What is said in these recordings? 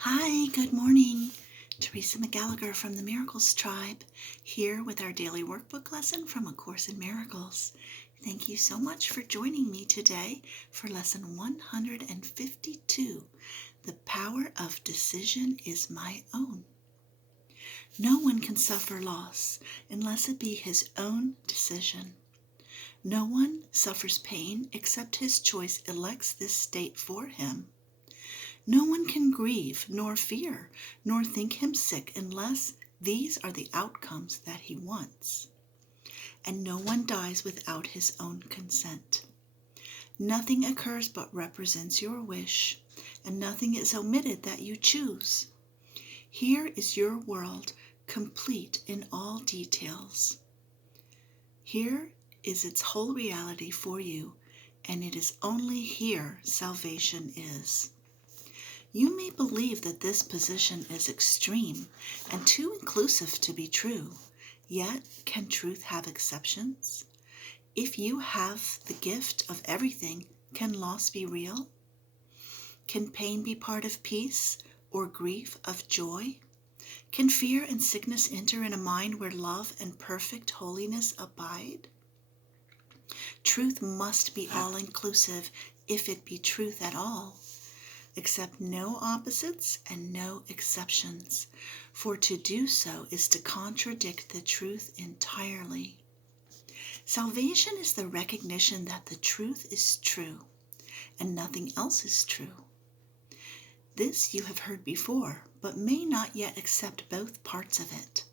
Hi, good morning. Teresa McGallagher from the Miracles Tribe, here with our daily workbook lesson from A Course in Miracles. Thank you so much for joining me today for lesson 152. The power of decision is my own. No one can suffer loss unless it be his own decision. No one suffers pain except his choice elects this state for him. No one can grieve, nor fear, nor think him sick unless these are the outcomes that he wants. And no one dies without his own consent. Nothing occurs but represents your wish, and nothing is omitted that you choose. Here is your world, complete in all details. Here is its whole reality for you, and it is only here salvation is. You may believe that this position is extreme and too inclusive to be true, yet can truth have exceptions? If you have the gift of everything, can loss be real? Can pain be part of peace or grief of joy? Can fear and sickness enter in a mind where love and perfect holiness abide? Truth must be all-inclusive if it be truth at all. Accept no opposites and no exceptions, for to do so is to contradict the truth entirely. Salvation is the recognition that the truth is true, and nothing else is true. This you have heard before, but may not yet accept both parts of it.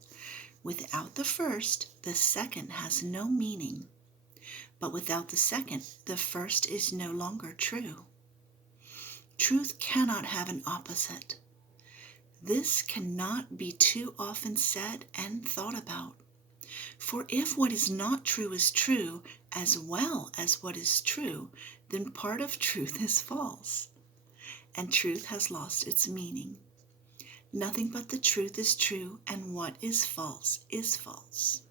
Without the first, the second has no meaning, but without the second, the first is no longer true. Truth cannot have an opposite. This cannot be too often said and thought about. For if what is not true is true, as well as what is true, then part of truth is false, and truth has lost its meaning. Nothing but the truth is true, and what is false is false.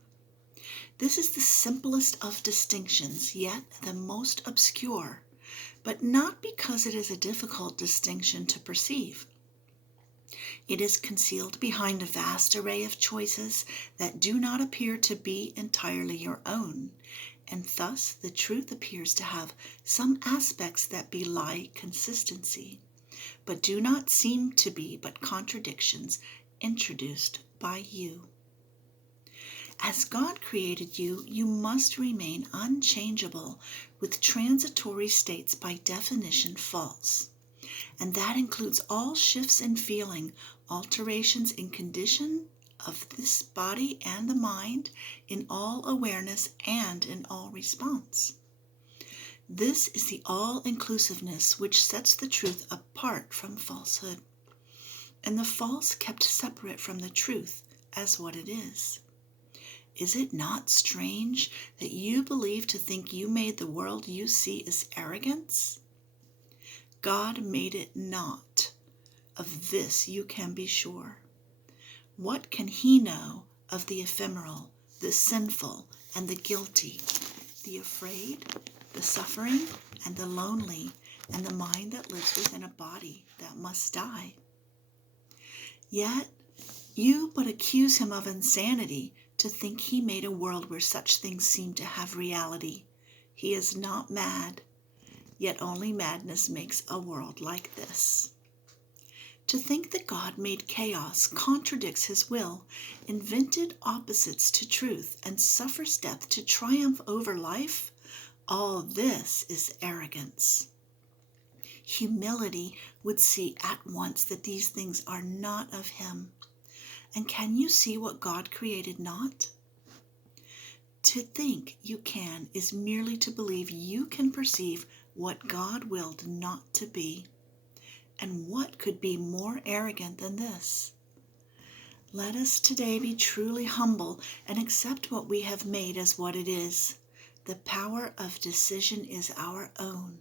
This is the simplest of distinctions, yet the most obscure, but not because it is a difficult distinction to perceive. It is concealed behind a vast array of choices that do not appear to be entirely your own, and thus the truth appears to have some aspects that belie consistency, but do not seem to be but contradictions introduced by you. As God created you, you must remain unchangeable, with transitory states by definition false. And that includes all shifts in feeling, alterations in condition of this body and the mind, in all awareness and in all response. This is the all-inclusiveness which sets the truth apart from falsehood, and the false kept separate from the truth as what it is. Is it not strange that you believe to think you made the world you see as arrogance? God made it not. Of this you can be sure. What can he know of the ephemeral, the sinful, and the guilty, the afraid, the suffering, and the lonely, and the mind that lives within a body that must die? Yet you but accuse him of insanity to think he made a world where such things seem to have reality. He is not mad, yet only madness makes a world like this. To think that God made chaos contradicts his will, invented opposites to truth, and suffers death to triumph over life. All this is arrogance. Humility would see at once that these things are not of him. And can you see what God created not? To think you can is merely to believe you can perceive what God willed not to be. And what could be more arrogant than this? Let us today be truly humble and accept what we have made as what it is. The power of decision is our own.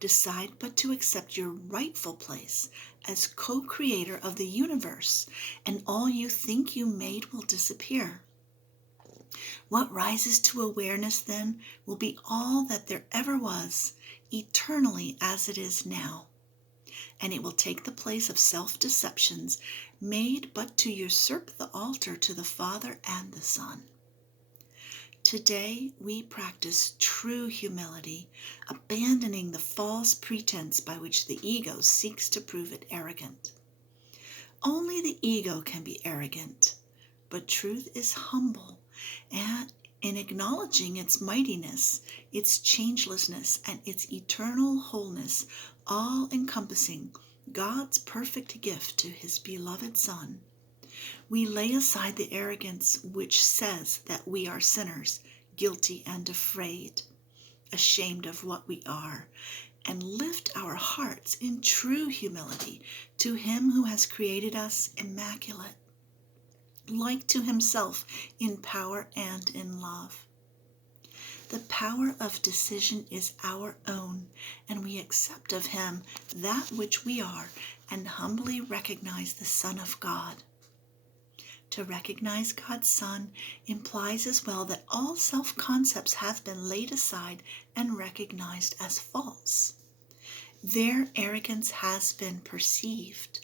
Decide but to accept your rightful place as co-creator of the universe, and all you think you made will disappear. What rises to awareness then will be all that there ever was, eternally as it is now. and it will take the place of self-deceptions made but to usurp the altar to the Father and the Son. Today we practice true humility, abandoning the false pretense by which the ego seeks to prove it arrogant. Only the ego can be arrogant, but truth is humble, and in acknowledging its mightiness, its changelessness, and its eternal wholeness, all encompassing God's perfect gift to his beloved Son, we lay aside the arrogance which says that we are sinners, guilty and afraid, ashamed of what we are, and lift our hearts in true humility to him who has created us immaculate, like to himself in power and in love. The power of decision is our own, and we accept of him that which we are and humbly recognize the Son of God. To recognize God's Son implies as well that all self-concepts have been laid aside and recognized as false. Their arrogance has been perceived,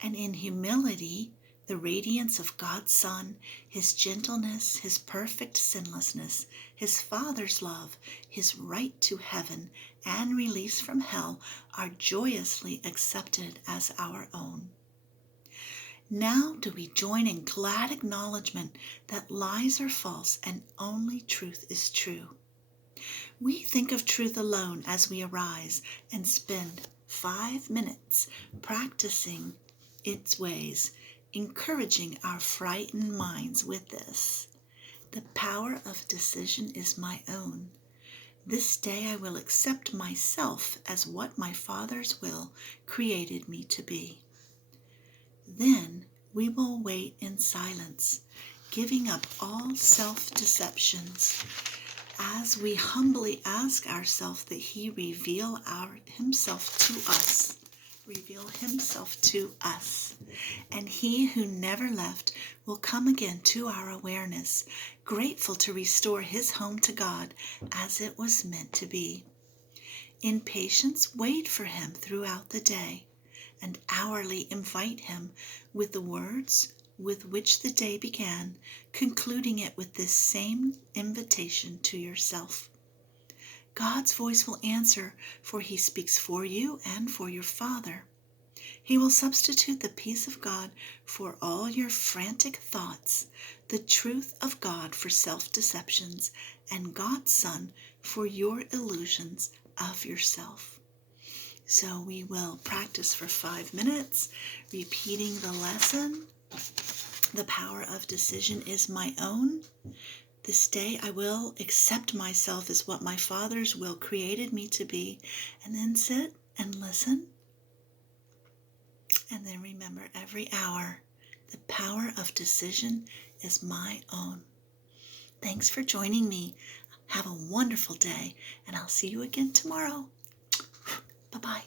and in humility, the radiance of God's Son, his gentleness, his perfect sinlessness, his Father's love, his right to heaven, and release from hell are joyously accepted as our own. Now do we join in glad acknowledgement that lies are false and only truth is true. We think of truth alone as we arise and spend 5 minutes practicing its ways, encouraging our frightened minds with this. The power of decision is my own. This day I will accept myself as what my Father's will created me to be. Then we will wait in silence, giving up all self-deceptions, as we humbly ask ourselves that he reveal himself to us. And he who never left will come again to our awareness, grateful to restore his home to God as it was meant to be. In patience, wait for him throughout the day, and hourly invite him with the words with which the day began, concluding it with this same invitation to yourself. God's voice will answer, for he speaks for you and for your Father. He will substitute the peace of God for all your frantic thoughts, the truth of God for self-deceptions, and God's Son for your illusions of yourself. So we will practice for 5 minutes, repeating the lesson. The power of decision is my own. This day I will accept myself as what my Father's will created me to be, and then sit and listen. And then remember every hour, the power of decision is my own. Thanks for joining me. Have a wonderful day, and I'll see you again tomorrow. Bye-bye.